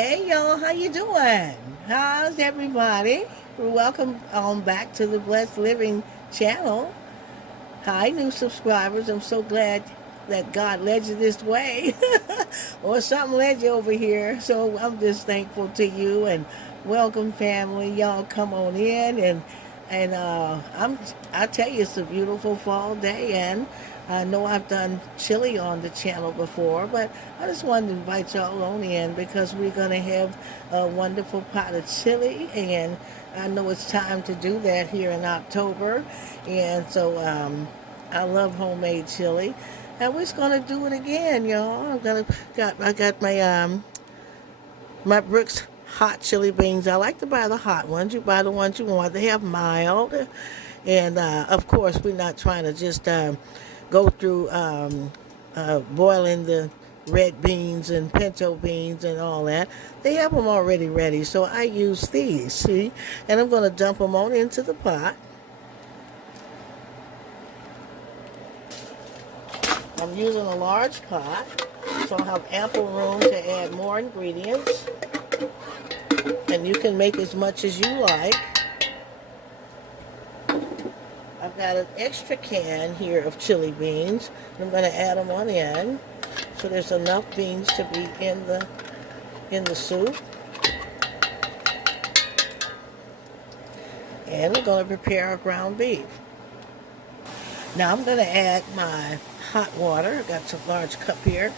Hey y'all, how you doing? How's everybody? Welcome back to the Blessed Living channel. Hi, new subscribers. I'm so glad that God led you this way, or something led you over here. So I'm just thankful to you and welcome, family. Y'all come on in and I tell you, it's a beautiful fall day, and I know I've done chili on the channel before, but I just wanted to invite y'all on in because we're gonna have a wonderful pot of chili, and I know it's time to do that here in October, and so I love homemade chili, and we're just gonna do it again, y'all. I got my Brooks hot chili beans. I like to buy the hot ones. You buy the ones you want. They have mild, and of course we're not trying to just go through boiling the red beans and pinto beans and all that. They have them already ready, so I use these. See, and I'm going to dump them on into the pot. I'm using a large pot, so I'll have ample room to add more ingredients. And you can make as much as you like. I've got an extra can here of chili beans. I'm going to add them on in, so there's enough beans to be in the soup. And we're going to prepare our ground beef. Now I'm going to add my hot water. I've got some large cup here.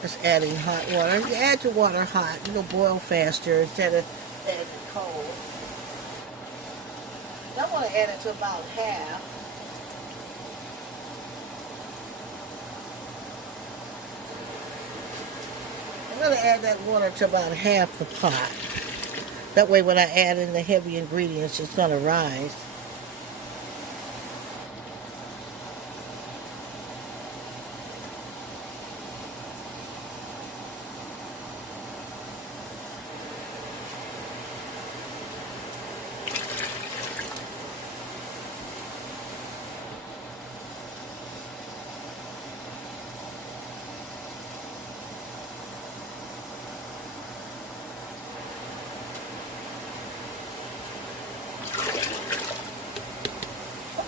Just adding hot water. You add your water hot, it'll boil faster instead of adding it cold. Now I want to add it to about half. I'm going to add that water to about half the pot. That way when I add in the heavy ingredients, it's going to rise.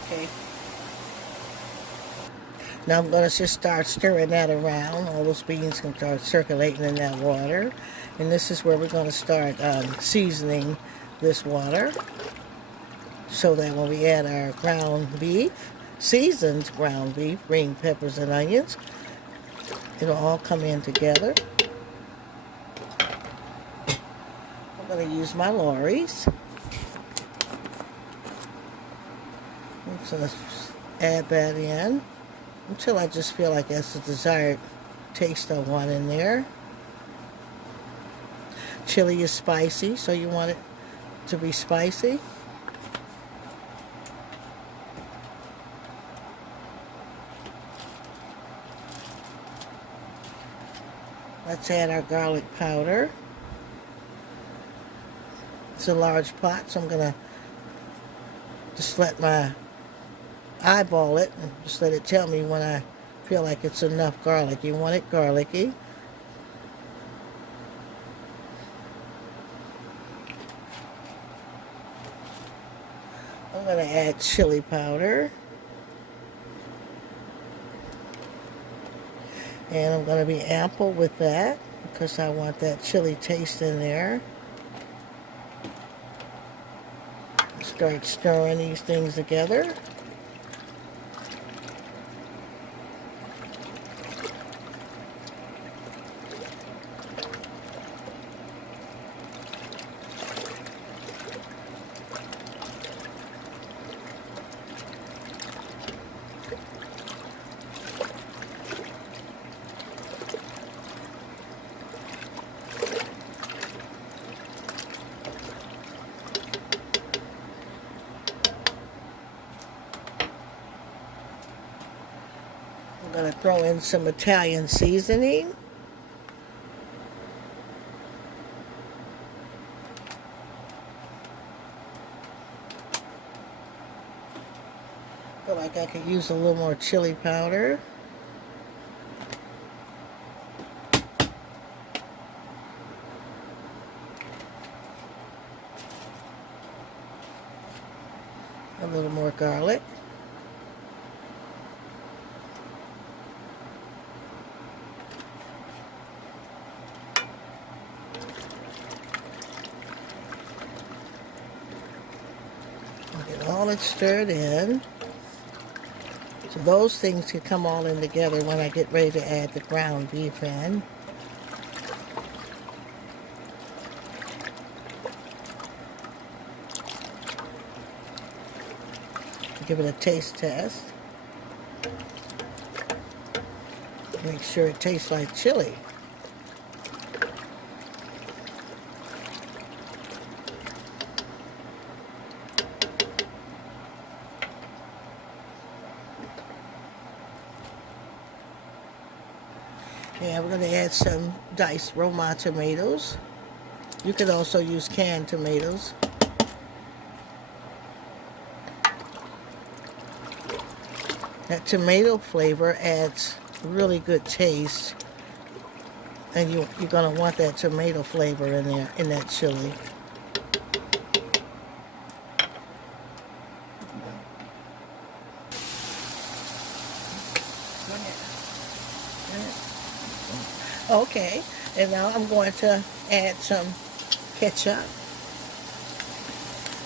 Okay. Now I'm going to just start stirring that around. All those beans can start circulating in that water. And this is where we're going to start seasoning this water, so that when we add our ground beef, seasoned ground beef, green peppers and onions, it'll all come in together. I'm going to use my Lorry's. I'm just going to add that in until I just feel like that's the desired taste I want in there. Chili is spicy, so you want it to be spicy. Let's add our garlic powder. It's a large pot, so I'm going to just let my eyeball it and just let it tell me when I feel like it's enough garlic. You want it garlicky. I'm going to add chili powder. And I'm going to be ample with that because I want that chili taste in there. Start stirring these things together. I'm going to throw in some Italian seasoning. Feel like I could use a little more chili powder. little more garlic. Get all it stirred in. So those things can come all in together when I get ready to add the ground beef in. Give it a taste test. Make sure it tastes like chili. Yeah, we're going to add some diced Roma tomatoes. You could also use canned tomatoes. That tomato flavor adds really good taste, and you're going to want that tomato flavor in there, in that chili. Okay, and now I'm going to add some ketchup.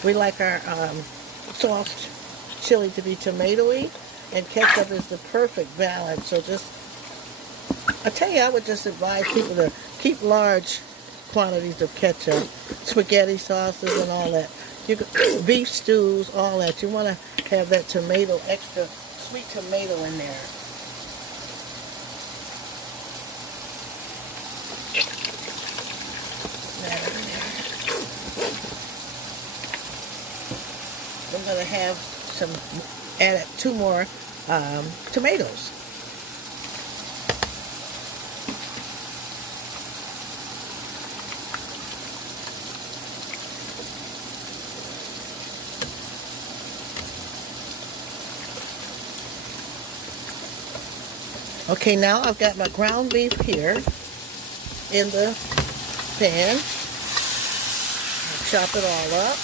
We like our sauce chili to be tomatoey, and ketchup is the perfect balance. So I tell you, I would just advise people to keep large quantities of ketchup, spaghetti sauces and all that. Beef stews, all that. You want to have that tomato, extra sweet tomato in there. I'm going to add 2 more tomatoes. Okay, now I've got my ground beef here in the pan. I'll chop it all up.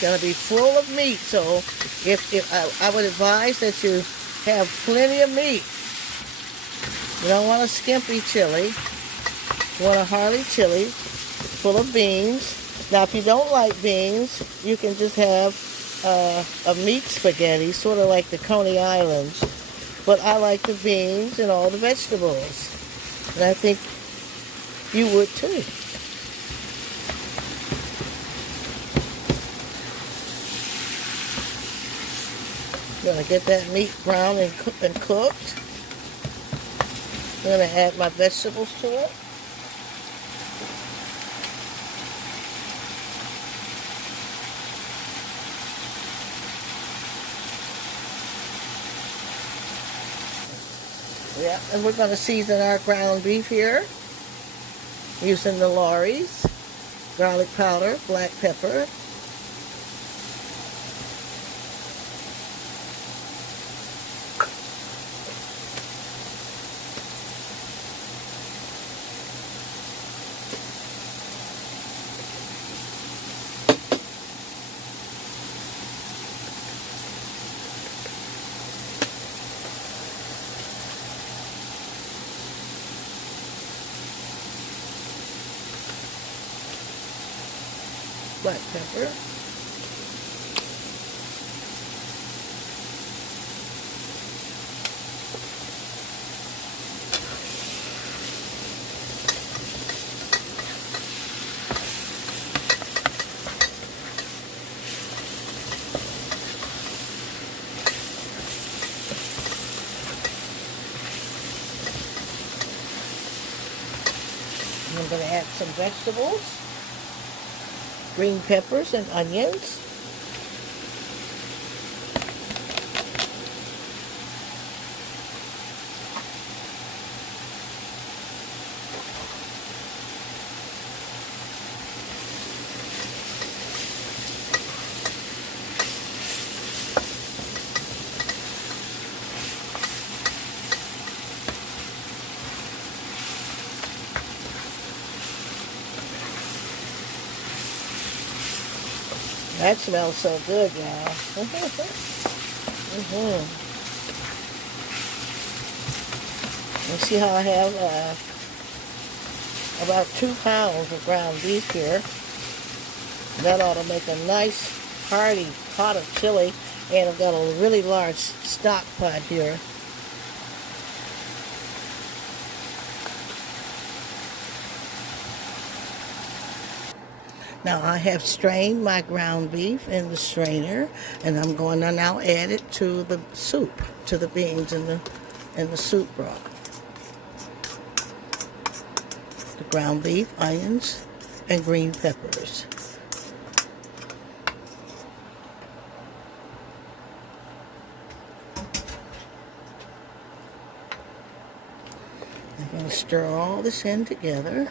Going to be full of meat, so I would advise that you have plenty of meat. You don't want a skimpy chili. You want a hearty chili full of beans. Now, if you don't like beans, you can just have a meat spaghetti, sort of like the Coney Islands. But I like the beans and all the vegetables, and I think you would too. I'm going to get that meat brown and cooked. I'm going to add my vegetables to it. Yeah, and we're going to season our ground beef here using the Lawry's, garlic powder, black pepper, black pepper, and I'm going to add some vegetables. Green peppers and onions. That smells so good, y'all. You see how I have about 2 pounds of ground beef here. That ought to make a nice hearty pot of chili. And I've got a really large stock pot here. Now I have strained my ground beef in the strainer, and I'm going to now add it to the soup, to the beans in the soup broth. The ground beef, onions, and green peppers. I'm going to stir all this in together.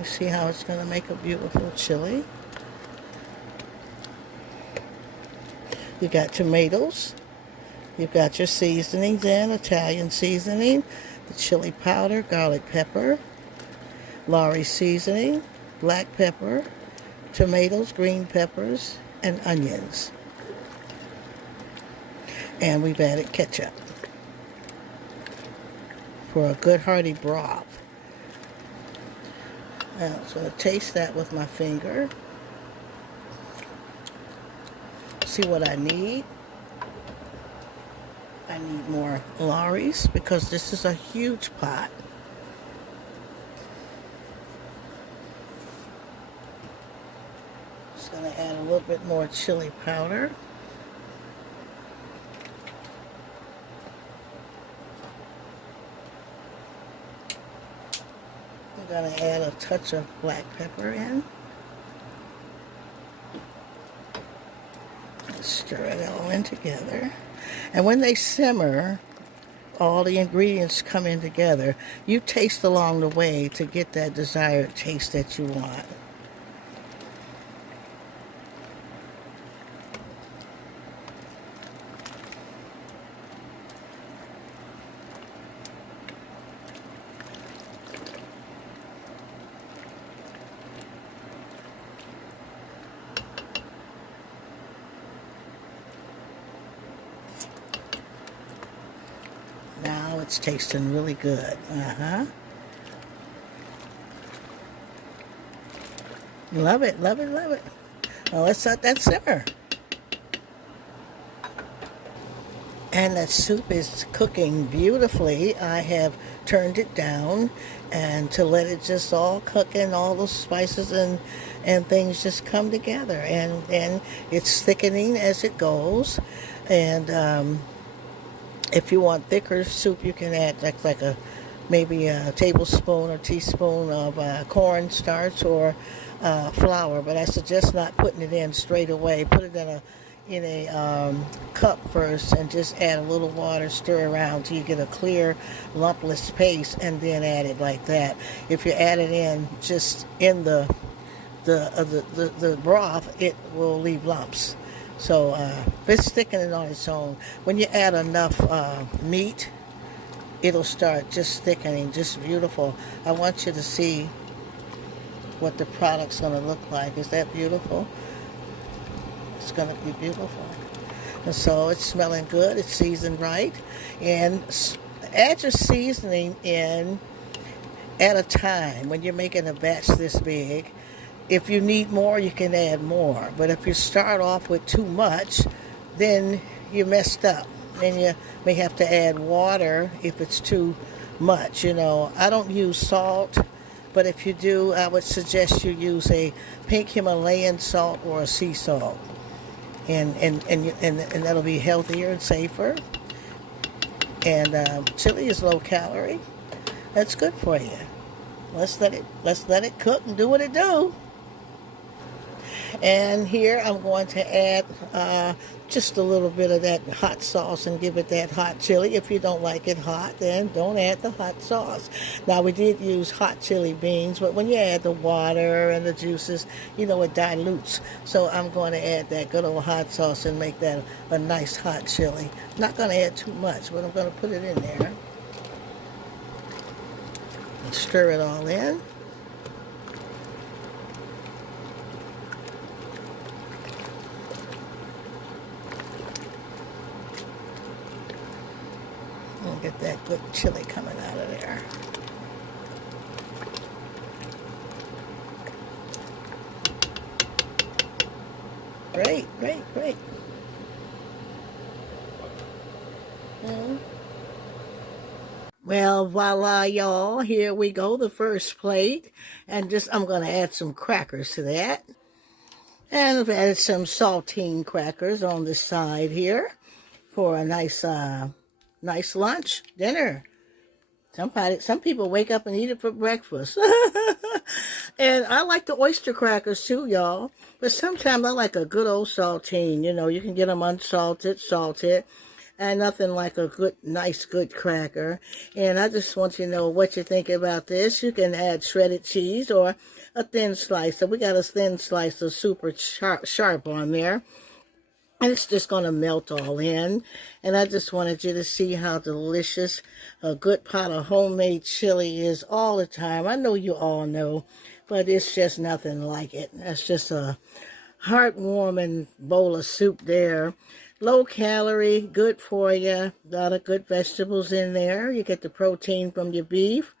You see how it's going to make a beautiful chili. You got tomatoes. You've got your seasonings in, Italian seasoning, the chili powder, garlic pepper, Lorry seasoning, black pepper, tomatoes, green peppers, and onions. And we've added ketchup for a good hearty broth. Now, I'm going to taste that with my finger. See what I need. I need more Lorry's because this is a huge pot. Just going to add a little bit more chili powder. I'm going to add a touch of black pepper in. Stir it all in together. And when they simmer, all the ingredients come in together. You taste along the way to get that desired taste that you want. Now it's tasting really good. Love it, love it, love it. Well, let's let that simmer. And that soup is cooking beautifully. I have turned it down and to let it just all cook and all those spices and things just come together. And it's thickening as it goes. And if you want thicker soup, you can add like maybe a tablespoon or teaspoon of cornstarch or flour. But I suggest not putting it in straight away. Put it in a cup first and just add a little water, stir around till you get a clear lumpless paste, and then add it like that. If you add it in just in the broth, it will leave lumps. So it's thickening on its own. When you add enough meat, it'll start just thickening, just beautiful. I want you to see what the product's going to look like. Is that beautiful? It's going to be beautiful. And so it's smelling good. It's seasoned right. And add your seasoning in at a time when you're making a batch this big. If you need more, you can add more. But if you start off with too much, then you're messed up. Then you may have to add water if it's too much. You know, I don't use salt, but if you do, I would suggest you use a pink Himalayan salt or a sea salt. And that'll be healthier and safer. And chili is low calorie. That's good for you. Let's let it cook and do what it do. And here I'm going to add just a little bit of that hot sauce and give it that hot chili. If you don't like it hot, then don't add the hot sauce. Now, we did use hot chili beans, but when you add the water and the juices, you know, it dilutes. So I'm going to add that good old hot sauce and make that a nice hot chili. Not going to add too much, but I'm going to put it in there. And stir it all in. Get that good chili coming out of there. Great, great, great. Well, voila, y'all. Here we go, the first plate. And just, I'm going to add some crackers to that. And I've added some saltine crackers on the side here for a nice, nice lunch, dinner. Some people wake up and eat it for breakfast. And I like the oyster crackers too, y'all. But sometimes I like a good old saltine. You know, you can get them unsalted, salted. And nothing like a good, nice, good cracker. And I just want you to know what you think about this. You can add shredded cheese or a thin slice. So we got a thin slice of super sharp on there. And it's just going to melt all in. And I just wanted you to see how delicious a good pot of homemade chili is all the time. I know you all know, but it's just nothing like it. That's just a heartwarming bowl of soup there. Low calorie, good for you. A lot of good vegetables in there. You get the protein from your beef.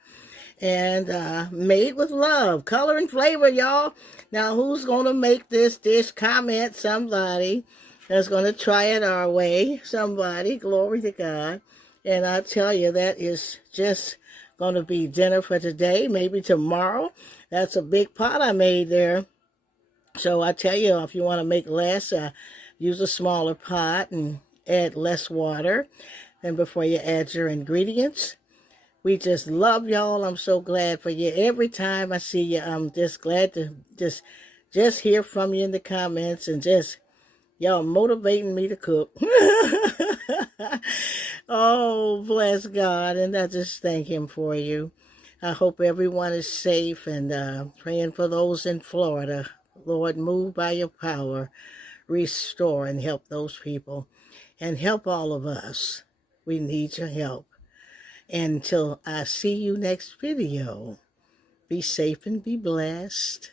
And made with love. Color and flavor, y'all. Now, who's going to make this dish? Comment, somebody that's going to try it our way. Somebody. Glory to God. And I tell you, that is just going to be dinner for today. Maybe tomorrow. That's a big pot I made there. So I tell you, if you want to make less, use a smaller pot and add less water. And before you add your ingredients, we just love y'all. I'm so glad for you. Every time I see you, I'm just glad to just hear from you in the comments and just y'all motivating me to cook. Oh, bless God. And I just thank him for you. I hope everyone is safe and praying for those in Florida. Lord, move by your power. Restore and help those people. And help all of us. We need your help. Until I see you next video, be safe and be blessed.